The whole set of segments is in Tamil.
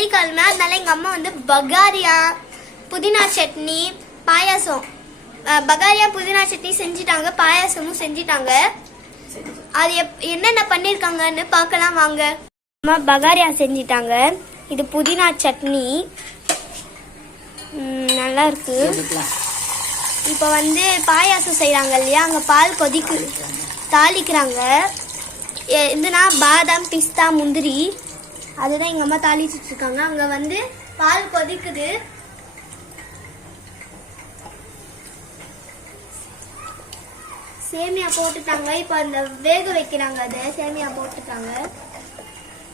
வெள்ளிக்கிழமை, அதனால எங்க அம்மா வந்து பகாரியா புதினா சட்னி பாயாசம், பகாரியா புதினா சட்னி செஞ்சிட்டாங்க, பாயாசமும் செஞ்சிட்டாங்க. அது என்னென்ன பண்ணிருக்காங்கன்னு பார்க்கலாம் வாங்க. அம்மா பகாரியா செஞ்சிட்டாங்க. இது புதினா சட்னி நல்லா இருக்கு. இப்போ வந்து பாயாசம் செய்யறாங்க இல்லையா, அங்க பால் கொதிக்கு தாளிக்கிறாங்க. இதுனா பாதாம் பிஸ்தா முந்திரி அதுதான் எங்க அம்மா தாளிச்சிட்டு இருக்காங்க. அங்க வந்து பால் கொதிக்குது. சேமியா போட்டுட்டாங்க. இப்ப அந்த வேக வைக்கிறாங்க. அதை சேமியா போட்டுட்டாங்க,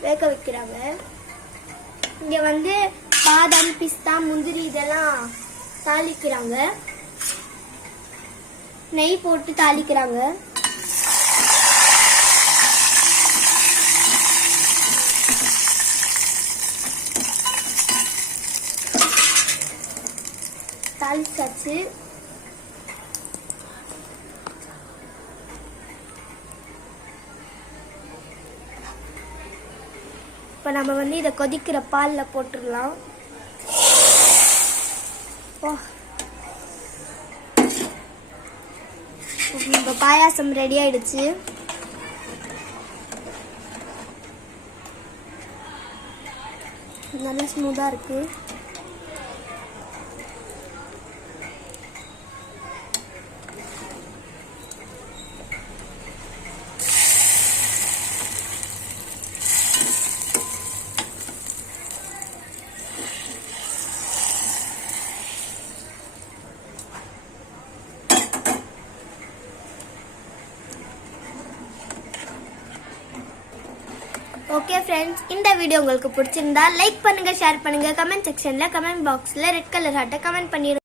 வேக வைக்கிறாங்க. இங்க வந்து பாதாம் பிஸ்தா முந்திரி இதெல்லாம் தாளிக்கிறாங்க. நெய் போட்டு தாளிக்கிறாங்க. தாளிச்சாச்சு. இப்போ நம்ம வந்து இதை கொதிக்கிற பாலில் போட்டுடலாம். இப்போ பாயாசம் ரெடி ஆயிடுச்சு. நல்லா ஸ்மூத்தாக இருக்கு. ஓகே ஃப்ரெண்ட்ஸ், இந்த வீடியோ உங்களுக்கு பிடிச்சிருந்தா லைக் பண்ணுங்க, ஷேர் பண்ணுங்க, கமெண்ட் செக்ஷன்ல கமெண்ட் பாக்ஸ்ல ரெட் கலர் ஹார்ட்டை கமெண்ட் பண்ணிடுங்க.